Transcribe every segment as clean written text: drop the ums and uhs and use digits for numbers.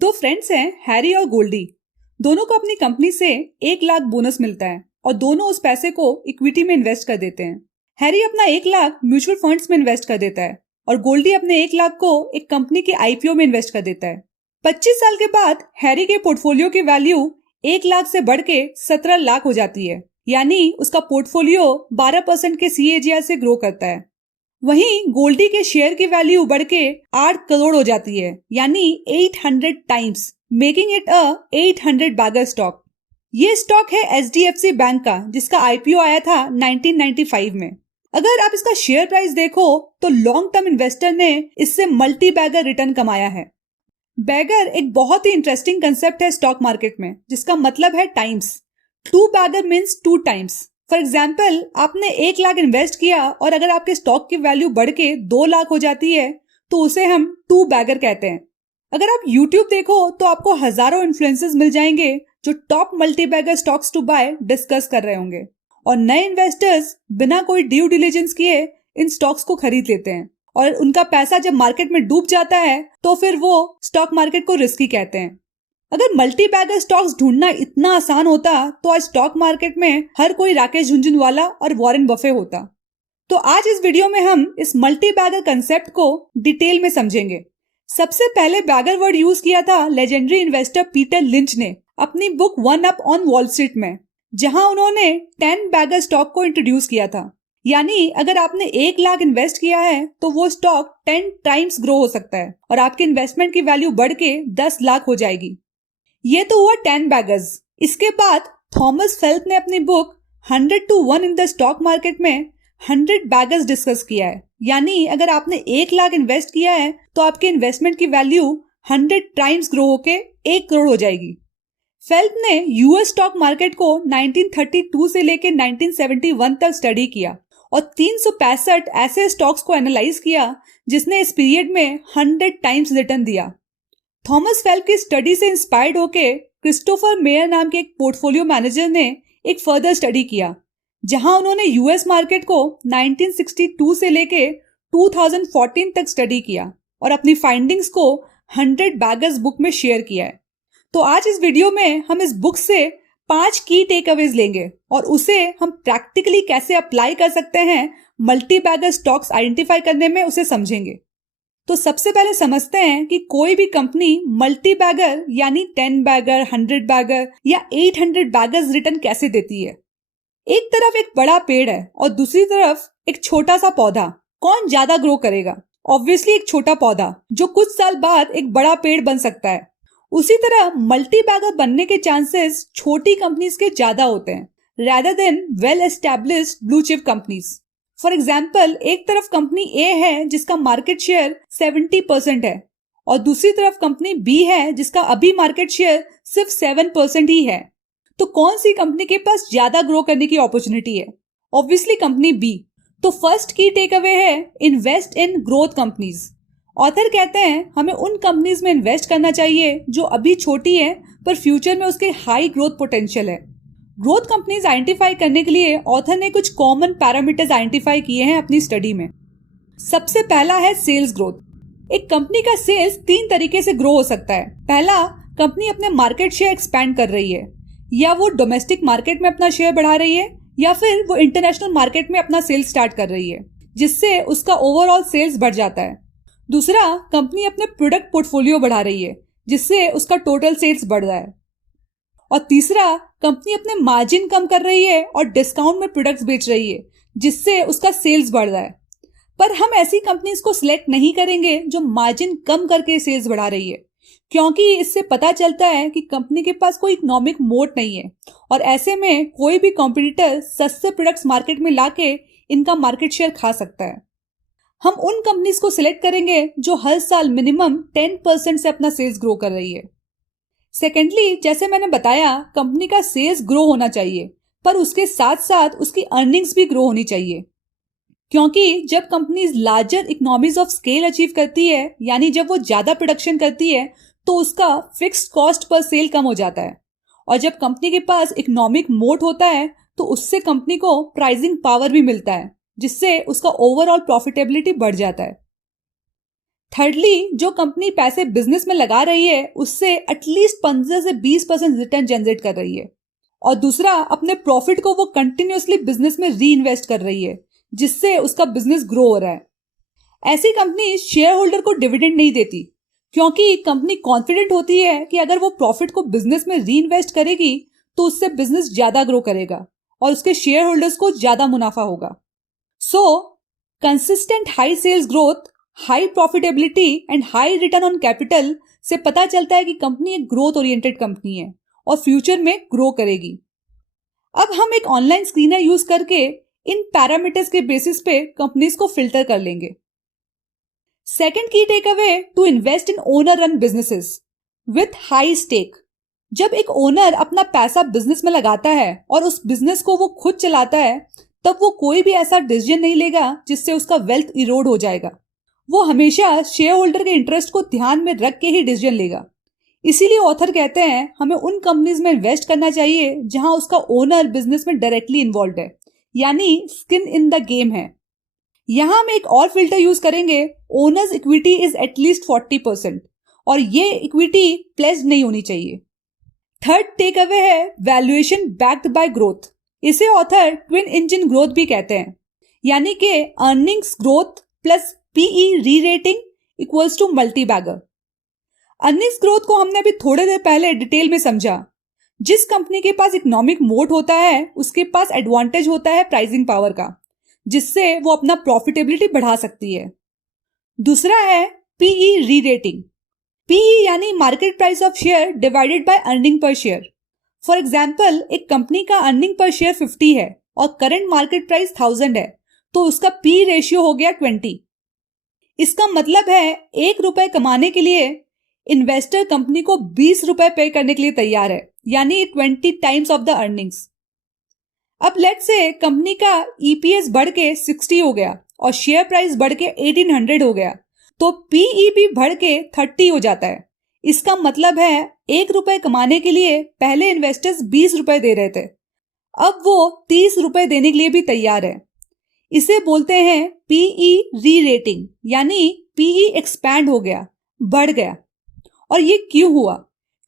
दो फ्रेंड्स हैं, हैरी और गोल्डी। दोनों को अपनी कंपनी से 1 लाख बोनस मिलता है और दोनों उस पैसे को इक्विटी में इन्वेस्ट कर देते हैं। हैरी अपना 1 लाख म्यूचुअल फंड्स में इन्वेस्ट कर देता है और गोल्डी अपने 1 लाख को एक कंपनी के आईपीओ में इन्वेस्ट कर देता है। 25 साल के बाद हैरी के पोर्टफोलियो की वैल्यू 1 लाख से बढ़ के 17 लाख हो जाती है, यानी उसका पोर्टफोलियो 12% के CAGR से ग्रो करता है। वहीं गोल्डी के शेयर की वैल्यू बढ़ के 8 करोड़ हो जाती है, यानी 800 times, making it a 800 bagger stock. ये स्टॉक है HDFC बैंक का, जिसका आईपीओ आया था 1995 में। अगर आप इसका शेयर प्राइस देखो तो लॉन्ग टर्म इन्वेस्टर ने इससे मल्टी बैगर रिटर्न कमाया है। बैगर एक बहुत ही इंटरेस्टिंग कंसेप्ट है स्टॉक मार्केट में, जिसका मतलब है times. 2 bagger means 2 times. For example, आपने 1 लाख इन्वेस्ट किया और अगर आपके स्टॉक की वैल्यू बढ़ के 2 लाख हो जाती है तो उसे हम 2 बैगर कहते हैं। अगर आप YouTube देखो तो आपको हजारों इन्फ्लुएंसर्स मिल जाएंगे जो top multi bagger stocks to buy discuss कर रहे होंगे और नए इन्वेस्टर्स बिना कोई ड्यू डिलिजेंस किए इन स्टॉक्स को खरीद लेते हैं और उनका पैसा जब मार्केट में डूब जाता है तो फिर वो स्टॉक मार्केट को रिस्की कहते हैं। अगर मल्टी बैगर स्टॉक्स ढूंढना इतना आसान होता तो आज स्टॉक मार्केट में हर कोई राकेश झुनझुनवाला और वॉरेन बफे होता। तो आज इस वीडियो में हम इस मल्टी बैगर कंसेप्ट को डिटेल में समझेंगे। सबसे पहले बैगर वर्ड यूज किया था लेजेंडरी इन्वेस्टर पीटर लिंच ने अपनी book one up on wall street में, जहां उन्होंने 10 बैगर स्टॉक को इंट्रोड्यूस किया था। यानी अगर आपने 1 लाख इन्वेस्ट किया है तो वो स्टॉक 10 टाइम्स ग्रो हो सकता है और आपके इन्वेस्टमेंट की वैल्यू बढ़ के 10 लाख हो जाएगी। ये तो हुआ 10 बैगर्स। इसके बाद थॉमस फेल्प ने अपनी book 100 to 1 in the stock market में 100 बैगर्स डिस्कस किया है। यानी अगर आपने 1 लाख इन्वेस्ट किया है तो आपके इन्वेस्टमेंट की वैल्यू 100 टाइम्स ग्रो होके 1 करोड़ हो जाएगी। फेल्प ने यूएस स्टॉक मार्केट को 1932 से लेकर 1971 तक स्टडी किया और 365 ऐसे स्टॉक्स को एनालाइज किया जिसने इस पीरियड में 100 टाइम्स रिटर्न दिया। थॉमस फेल्प की स्टडी से इंस्पायर्ड होकर क्रिस्टोफर मेयर नाम के एक पोर्टफोलियो मैनेजर ने एक फर्दर स्टडी किया, जहां उन्होंने यूएस मार्केट को 1962 से लेके 2014 तक स्टडी किया और अपनी फाइंडिंग्स को 100 बैगर्स बुक में शेयर किया है। तो आज इस वीडियो में हम इस बुक से 5 की टेकअवेज लेंगे और उसे हम प्रैक्टिकली कैसे अप्लाई कर सकते हैं मल्टी बैगर स्टॉक्स आइडेंटिफाई करने में, उसे समझेंगे। तो सबसे पहले समझते हैं कि कोई भी कंपनी मल्टी बैगर यानी 10 बैगर, 100 बैगर या 800 बैगर्स रिटर्न कैसे देती है। एक तरफ एक बड़ा पेड़ है और दूसरी तरफ एक छोटा सा पौधा। कौन ज्यादा ग्रो करेगा? ऑब्वियसली एक छोटा पौधा, जो कुछ साल बाद एक बड़ा पेड़ बन सकता है। उसी तरह मल्टी बैगर बनने के चांसेस छोटी कंपनीज के ज्यादा होते हैं rather than well established blue chip companies. For example, एक तरफ कंपनी ए है जिसका मार्केट शेयर 70% है और दूसरी तरफ कंपनी बी है जिसका अभी मार्केट शेयर सिर्फ 7% ही है। तो कौन सी कंपनी के पास ज्यादा ग्रो करने की अपॉर्चुनिटी है? Obviously company B. तो फर्स्ट की टेक अवे है invest in growth companies. Author कहते हैं हमें उन कंपनीज में इन्वेस्ट करना चाहिए जो अभी छोटी है पर फ्यूचर में उसके हाई ग्रोथ पोटेंशियल है। ग्रोथ कंपनीज आइडेंटिफाई करने के लिए ऑथर ने कुछ कॉमन पैरामीटर्स आइडेंटिफाई किए हैं अपनी स्टडी में। सबसे पहला है सेल्स ग्रोथ। एक कंपनी का सेल्स 3 तरीके से ग्रो हो सकता है। पहला, कंपनी अपने मार्केट शेयर एक्सपैंड कर रही है, या वो डोमेस्टिक मार्केट में अपना शेयर बढ़ा रही है, या फिर वो इंटरनेशनल मार्केट में अपना सेल्स स्टार्ट कर रही है, जिससे उसका ओवरऑल सेल्स बढ़ जाता है। दूसरा, कंपनी अपने प्रोडक्ट पोर्टफोलियो बढ़ा रही है, जिससे उसका टोटल सेल्स बढ़ रहा है। और तीसरा, कंपनी अपने मार्जिन कम कर रही है और डिस्काउंट में प्रोडक्ट्स बेच रही है, जिससे उसका सेल्स बढ़ रहा है। पर हम ऐसी कंपनीज को सिलेक्ट नहीं करेंगे जो मार्जिन कम करके सेल्स बढ़ा रही है, क्योंकि इससे पता चलता है कि कंपनी के पास कोई इकोनॉमिक मोट नहीं है और ऐसे में कोई भी कॉम्पिटिटर सस्ते प्रोडक्ट्स मार्केट में लाके इनका मार्केट शेयर खा सकता है। हम उन कंपनीज को सिलेक्ट करेंगे जो हर साल मिनिमम 10% से अपना सेल्स ग्रो कर रही है। सेकेंडली, जैसे मैंने बताया, कंपनी का सेल्स ग्रो होना चाहिए पर उसके साथ साथ उसकी अर्निंग्स भी ग्रो होनी चाहिए, क्योंकि जब companies larger economies of scale achieve करती है, यानी जब वो ज्यादा प्रोडक्शन करती है, तो उसका फिक्स्ड कॉस्ट पर सेल कम हो जाता है। और जब कंपनी के पास इकोनॉमिक मोट होता है तो उससे कंपनी को प्राइसिंग पावर भी मिलता है, जिससे उसका ओवरऑल प्रॉफिटेबिलिटी बढ़ जाता है। थर्डली, जो कंपनी पैसे बिजनेस में लगा रही है उससे एटलीस्ट 15 से 20% रिटर्न जनरेट कर रही है। और दूसरा, अपने प्रॉफिट को वो कंटिन्यूअसली बिजनेस में री इन्वेस्ट कर रही है, जिससे उसका बिजनेस ग्रो हो रहा है। ऐसी कंपनी शेयर होल्डर को डिविडेंड नहीं देती, क्योंकि कंपनी कॉन्फिडेंट होती है कि अगर वो प्रॉफिट को बिजनेस में री इन्वेस्ट करेगी तो उससे बिजनेस ज्यादा ग्रो करेगा और उसके शेयर होल्डर्स को ज्यादा मुनाफा होगा। So consistent high sales growth, high profitability and high return on capital से पता चलता है कि कंपनी एक ग्रोथ ओरिएंटेड कंपनी है और फ्यूचर में ग्रो करेगी। अब हम एक ऑनलाइन स्क्रीनर यूज करके इन पैरामीटर्स के बेसिस पे कंपनीज को फिल्टर कर लेंगे। सेकेंड की take away, to invest in owner run businesses with high stake. जब एक ओनर अपना पैसा बिजनेस में लगाता है और उस बिजनेस को वो खुद चलाता है, तब वो कोई भी ऐसा डिसीजन नहीं लेगा जिससे उसका वेल्थ इरोड हो जाएगा। वो हमेशा शेयर होल्डर के इंटरेस्ट को ध्यान में रख के ही डिसीजन लेगा। इसीलिए ऑथर कहते हैं हमें उन कंपनीज में इन्वेस्ट करना चाहिए जहां उसका ओनर बिजनेस में डायरेक्टली इन्वॉल्व है, यानी स्किन इन द गेम है। यहां हम एक और फिल्टर यूज करेंगे, ओनर्स इक्विटी इज एटलीस्ट 40%, और ये इक्विटी प्लेज्ड नहीं होनी चाहिए। थर्ड टेक अवे है वैल्यूएशन बैक्ड बाय ग्रोथ। इसे ऑथर ट्विन इंजन ग्रोथ भी कहते हैं, यानी कि earnings growth plus PE rerating equals to multi bagger. Earnings growth को हमने अभी थोड़े देर पहले डिटेल में समझा। जिस कंपनी के पास इकोनॉमिक मोट होता है उसके पास एडवांटेज होता है प्राइसिंग पावर का, जिससे वो अपना प्रॉफिटेबिलिटी बढ़ा सकती है। दूसरा है पीई री रेटिंग। पीई यानी market price of share divided by earning per share. For example, एक कंपनी का अर्निंग पर शेयर 50 है और करंट मार्केट प्राइस 1000 है, तो उसका पी रेशियो हो गया 20। इसका मतलब है ₹1 कमाने के लिए इन्वेस्टर कंपनी को ₹20 पे करने के लिए तैयार है, यानी 20 टाइम्स ऑफ द अर्निंग्स। अब लेट्स से कंपनी का ईपीएस बढ़ के 60 हो गया और शेयर प्राइस बढ़ के 1800 हो गया, तो पीई भी बढ़ के 30 हो जाता है। इसका मतलब है ₹1 कमाने के लिए पहले इन्वेस्टर्स ₹20 दे रहे थे, अब वो ₹30 देने के लिए भी तैयार है। इसे बोलते हैं पीई री रेटिंग, यानी पीई एक्सपैंड हो गया, बढ़ गया। और ये क्यों हुआ?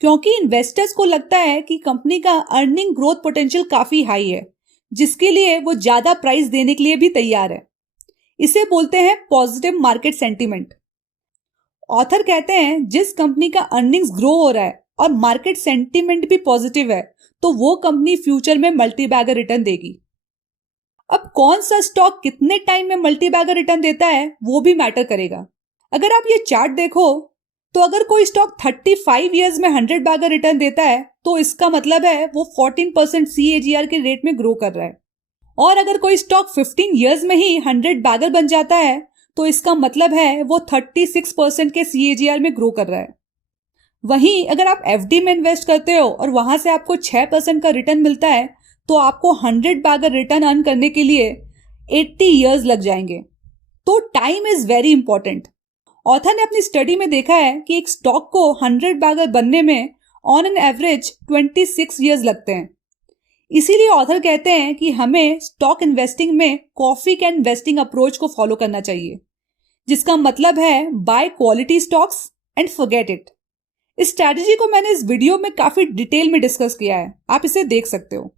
क्योंकि इन्वेस्टर्स को लगता है कि कंपनी का अर्निंग ग्रोथ पोटेंशियल काफी हाई है, जिसके लिए वो ज्यादा प्राइस देने के लिए भी तैयार है। इसे बोलते हैं पॉजिटिव मार्केट सेंटीमेंट। ऑथर कहते हैं जिस कंपनी का अर्निंग्स ग्रो हो रहा है और मार्केट सेंटीमेंट भी पॉजिटिव है, तो वो कंपनी फ्यूचर में मल्टी बैगर रिटर्न देगी। अब कौन सा स्टॉक कितने टाइम में मल्टी बैगर रिटर्न देता है वो भी मैटर करेगा। अगर आप ये चार्ट देखो तो अगर कोई स्टॉक 35 इयर्स में 100 बैगर रिटर्न देता है तो इसका मतलब है वो 14% CAGR के रेट में ग्रो कर रहा है। और अगर कोई स्टॉक 15 इयर्स में ही 100 बैगर बन जाता है तो इसका मतलब है वो 36% के CAGR में ग्रो कर रहा है। वहीं अगर आप FD में इन्वेस्ट करते हो और वहां से आपको 6% का रिटर्न मिलता है तो आपको 100 बैगर रिटर्न अर्न करने के लिए 80 इयर्स लग जाएंगे। तो time is very important. Author ने अपनी स्टडी में देखा है कि एक स्टॉक को 100 बैगर बनने में ऑन एन एवरेज 26 इयर्स लगते हैं। इसीलिए ऑथर कहते हैं कि हमें स्टॉक इन्वेस्टिंग में कॉफी कैन इन्वेस्टिंग अप्रोच को फॉलो करना चाहिए, जिसका मतलब है bye quality stocks and forget it. इस स्ट्रैटेजी को मैंने इस वीडियो में काफी डिटेल में डिस्कस किया है, आप इसे देख सकते हो।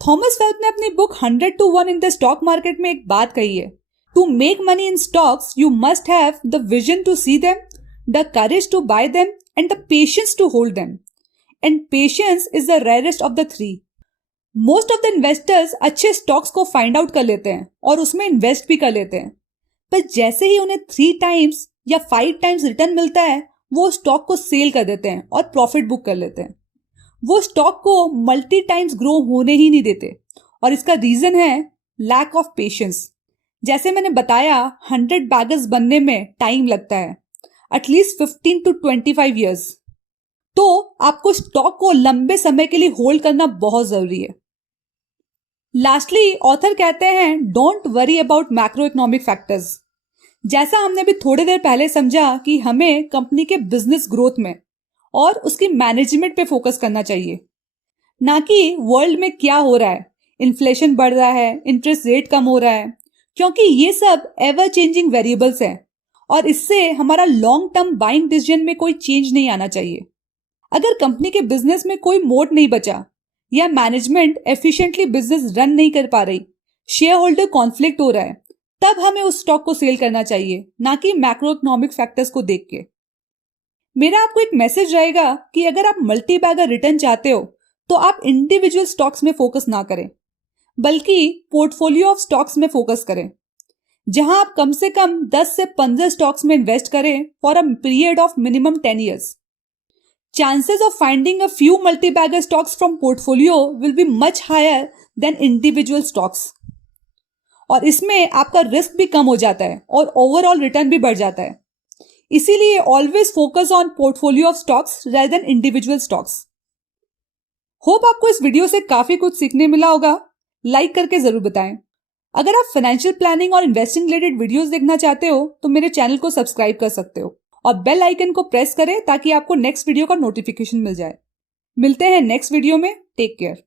थॉमस फेल्प ने अपनी book 100 to 1 in the stock market में एक बात कही है, to make money in stocks you must have the vision to see them, the courage to buy them and the patience to hold them, and patience is the rarest of the three. Most of the investors अच्छे stocks को find out कर लेते हैं और उसमें invest भी कर लेते हैं, पर जैसे ही उन्हें 3 टाइम्स या 5 टाइम्स रिटर्न मिलता है वो स्टॉक को सेल कर देते हैं और प्रॉफिट बुक कर लेते हैं। वो स्टॉक को मल्टी टाइम्स ग्रो होने ही नहीं देते, और इसका रीजन है लैक ऑफ पेशेंस। जैसे मैंने बताया 100 बैगर्स बनने में टाइम लगता है, एटलीस्ट 15 to 25 इयर्स। तो आपको स्टॉक को लंबे समय के लिए होल्ड करना बहुत जरूरी है। लास्टली ऑथर कहते हैं don't worry about macro economic factors. जैसा हमने भी थोड़ी देर पहले समझा कि हमें कंपनी के बिजनेस ग्रोथ में और उसकी मैनेजमेंट पे फोकस करना चाहिए, ना कि वर्ल्ड में क्या हो रहा है, इन्फ्लेशन बढ़ रहा है, इंटरेस्ट रेट कम हो रहा है, क्योंकि ये सब एवर चेंजिंग वेरिएबल्स हैं और इससे हमारा लॉन्ग टर्म बाइंग डिसीजन में कोई चेंज नहीं आना चाहिए। अगर कंपनी के बिजनेस में कोई मोड नहीं बचा या मैनेजमेंट एफिशिएंटली बिजनेस रन नहीं कर पा रही, शेयर होल्डर कॉन्फ्लिक्ट हो रहा है, तब हमें उस स्टॉक को सेल करना चाहिए, ना कि मैक्रो इकोनॉमिक फैक्टर्स को देख के। मेरा आपको एक मैसेज रहेगा कि अगर आप मल्टी बैगर रिटर्न चाहते हो तो आप इंडिविजुअल स्टॉक्स में फोकस ना करें, बल्कि पोर्टफोलियो ऑफ स्टॉक्स में फोकस करें, जहां आप कम से कम 10 से 15 स्टॉक्स में इन्वेस्ट करें for a period of minimum 10 years. Chances of finding a few multi-bagger stocks from portfolio will be much higher than individual stocks. और इसमें आपका रिस्क भी कम हो जाता है और ओवरऑल रिटर्न भी बढ़ जाता है। इसीलिए always focus on portfolio of stocks rather than individual stocks. Hope आपको इस वीडियो से काफी कुछ सीखने मिला होगा। लाइक करके जरूर बताएं। अगर आप फाइनेंशियल प्लानिंग और इन्वेस्टिंग रिलेटेड वीडियोस देखना चाहते हो तो मेरे चैनल को सब्सक्राइब कर सकते हो और बेल आइकन को प्रेस करें ताकि आपको नेक्स्ट वीडियो का नोटिफिकेशन मिल जाए। मिलते हैं नेक्स्ट वीडियो में। Take care.